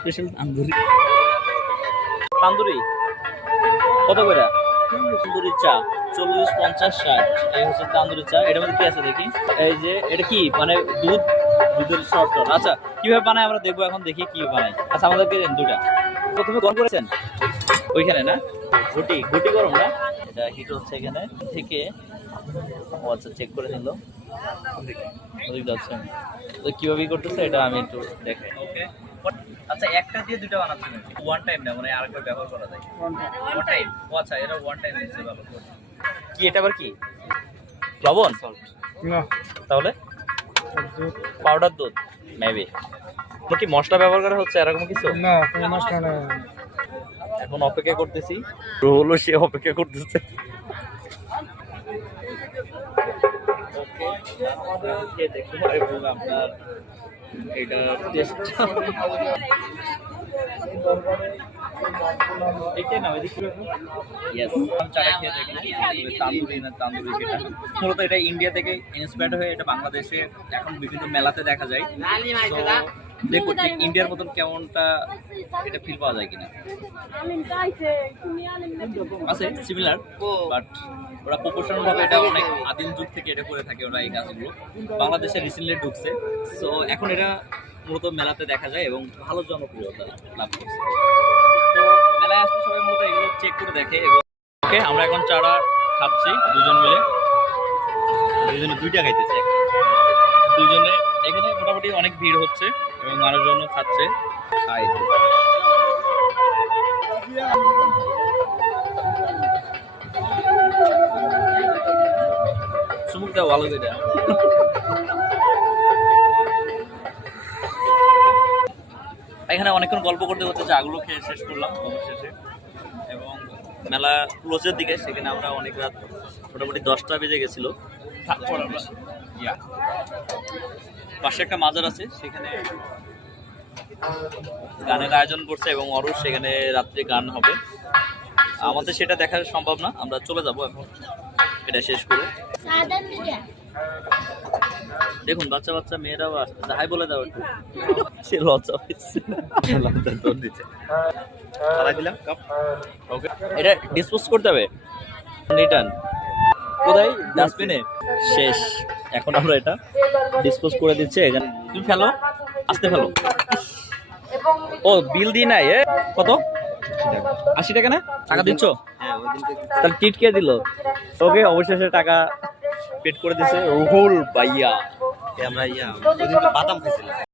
Special tandoori. Tandoori কত করে? তান্দুরি চা 40, 50, 60। এই হচ্ছে তান্দুরি চা। এটার মধ্যে কি আছে দেখি। এই যে এটা কি মানে দুধের শর্ট। আচ্ছা কিভাবে বানায় আমরা দেখবো, এখন দেখি কি বানায়। আচ্ছা আমাদেরকে দেন দুটা। প্রথমে গরম করেছেন ওইখানে না? ঘুটি ঘুটি গরম না? এটা হিট হচ্ছে এখানে থেকে। ও আচ্ছা চেক করে নিল। ওদিক যাচ্ছে তো কিভাবে করতেছে এটা আমি একটু দেখাই। ওকে আচ্ছা একটা দিয়ে দুটো বানাচ্ছেন ওয়ান টাইম না, মানে আরেকবার ব্যবহার করা যায় ওয়ান টাইম। ও আচ্ছা এটা ওয়ান টাইম দিচ্ছে ভালো। কি এটা আবার কি লবণ? না তাহলে পাউডার দুধ মেবি। কি মশলা ব্যবহার করা হচ্ছে এরকম কিছু? না কোনো মশলা না। এখন অপেক্ষা করতেছি, রোলও সে অপেক্ষা করতেছে। ওকে দেখুন এবং আপনার এটা টেস্ট এটাই না এদিকে। ইয়েস আমি চাটা খেয়ে দেখলাম তান্দুরি না তান্দুরি সেটা মূলত এটা ইন্ডিয়া থেকে ইন্সপায়ার্ড হয়ে এটা বাংলাদেশে এখন বিভিন্ন মেলাতে দেখা যায়। দেখুন ইন্ডিয়ার মতন কেমনটা এটা ফিল পাওয়া যায় কিনা। আছে সিমিলার বাট ওরা প্রপোর্শনাল ভাবে এটা অনেক আদিম যুগ থেকে এটা করে থাকে ওরা এই কাজগুলো। বাংলাদেশে রিসেন্টলি ঢুকছে, সো এখন এটা মূলত মেলাতে দেখা যায় এবং ভালো জনপ্রিয়তা লাভ করছে। তো মেলায় আসলে সবাই মূলত এগুলো চেক করে দেখে। এবং ওকে আমরা এখন চারা খাচ্ছি দুজন মিলে, দুজনে দুইটা খাইতেছে। দুজনে এখানে মোটামুটি অনেক ভিড় হচ্ছে এবং মানুষজনও খাচ্ছে। খাই সুমুখটা ভালো যেটা। এখানে অনেকক্ষণ গল্প করতে করতে চাগুলো খেয়ে শেষ করলাম অবশেষে। এবং মেলা ক্লোজের দিকে, সেখানে আমরা অনেক রাত মোটামুটি 10টা বেজে গেছিল। তারপর আমরা পাশে একটা মাজার আছে, সেখানে গানের আয়োজন করছে এবং অরুষ সেখানে রাত্রে গান হবে। আমাদের সেটা দেখা সম্ভব না, আমরা চলে যাব এখন এটা শেষ করে। দেখুন বাচ্চা বাচ্চা মেয়েরাও আসছে, হাই বলে দাও একটু। সে লজ্জা হচ্ছে দিলাম কাপ। ওকে এটা ডিসপোজ করতে হবে রিটার্ন কোথায়? ডাস্টবিনে। শেষ, এখন আমরা এটা ডিসপোজ করে দিচ্ছি। এখানে তুমি ফেলো, আসতে ফেলো। ও বিল দিই নাই কত? 80 টাকা না? টাকা দিচ্ছ? তাহলে টিট কে দিল? ওকে অবশেষে টাকা পেড করে দিচ্ছে রুহুল ভাইয়া। আমরা বাদাম খেয়েছিলাম।